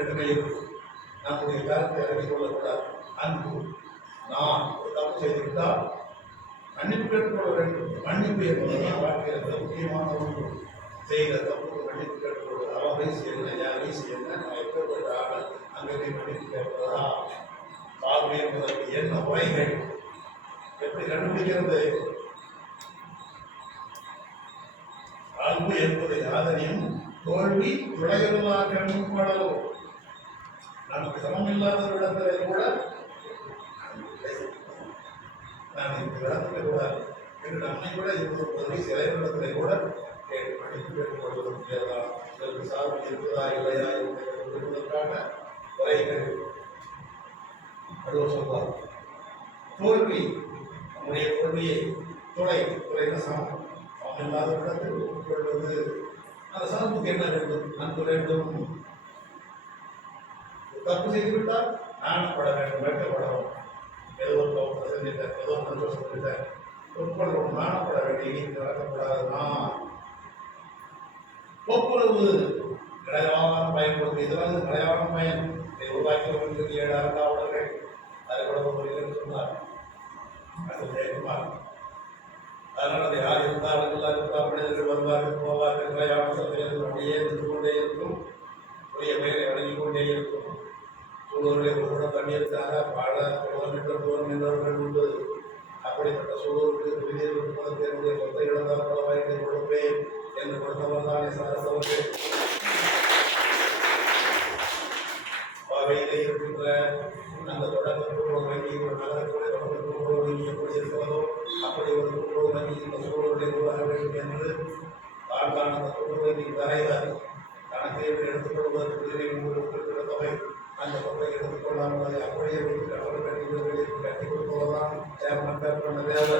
ரெண்டுமே இருக்கு. நம்முடைய கருத்தை அறிந்து கொள்ளக்கூடாது. அன்பு, நான் ஒரு தப்பு செய்துவிட்டால் மன்னிப்பு கேட்டுக்கொள்ள வேண்டும். மன்னிப்பு என்பதுதான் வாழ்க்கையில் மிக முக்கியமான ஒன்று. செய்த தப்புக்கு மன்னிப்பு கேட்டுக்கொள்வது. அவன் வயசு என்ன, என் வயசு என்ன, நான் எப்பேற்பட்ட ஆள், அங்கே மன்னிப்பு கேட்பதா? பாவம் என்பதற்கு என்ன முறைகள், எப்படி கண்டுபிடிக்கிறது? அன்பு என்பது யாதனையும் தோல்வி துளையலாக எண்ணும்படலோ. நமக்கு சமம் இல்லாதவரிடத்திலே கூட நான் இந்த இடத்துல கூட என்று நம்மை கூட 20-30 வயசு இளைஞரிடத்திலே கூட மன்னிப்பு கேட்டுக்கொள்வது முடியாதான்? இதற்கு சார்பு இருக்குதா இல்லையா என்பதற்கான முறைகள் அடுவர் சொல்வார். தோல்வி, நம்முடைய தோல்வியை துறையின சமம் இல்லாத இடத்தில் ஒப்புக்கொள்வது. அந்த சமத்துக்கு என்ன வேண்டும்? அன்பு வேண்டும். தப்பு செய்துவிட்டால் நாணப்பட வேண்டும், வெட்கப்படவும். ஏதோ ஒரு தப்பு செஞ்சுட்டேன், ஏதோ ஒரு சொல்லிட்டேன், ஒப்புக்கொள்ளவும், நாணப்பட வேண்டிய நீங்க நடக்கப்படாது. நான் ஒப்புரவு கலைவான பயன்படுத்தி இதனால் கலைவான பயன் இதை உருவாக்கியவர்களுக்கு 7 அரங்காவலர்கள் அதை கூட ஒரு சொன்னார். அது ஜெயக்குமார். அதனால் அது யார் இருந்தாலும் மனிதர்கள் வருவார்கள் போவார்கள். கலைவான சந்தையில் அப்படியே இருந்து கொண்டே இருக்கும். உரிய பெயரை வழங்கிக் கொண்டே இருக்கும். சூழலை ஒரு கூட தண்ணீருக்காக பல கிலோமீட்டர் தூரம் நின்றவர்கள் உண்டு. அப்படிப்பட்ட சூழலுக்கு விதியர்கள் பேருடைய சொத்தை இழந்தால் பல வயதை கொடுப்பேன் என்று கொடுத்தவர் தானே சரசவர்கள். பாவையிலே இருக்கின்ற அந்த தொடக்க கூட்டுறவு வங்கி ஒரு நகரத்துடைய தொடக்க கூட்டுறவு வங்கி எப்படி இருக்கிறதோ அப்படி ஒரு கூட்டுறவு வங்கி இந்த சூழலை உருவாக வேண்டும் என்று தாழ்கான அந்த கூட்டுறவு வங்கி தலைவர் கணக்கை எடுத்துக்கொள்வதற்கு குறிப்பிட்ட தொகை, அந்த தொகையை எடுத்துக்கொள்ளாமல் அதை அப்படியே கட்டி கொடுப்பதுதான் சேர்மன் பேர் பண்ண தேவை.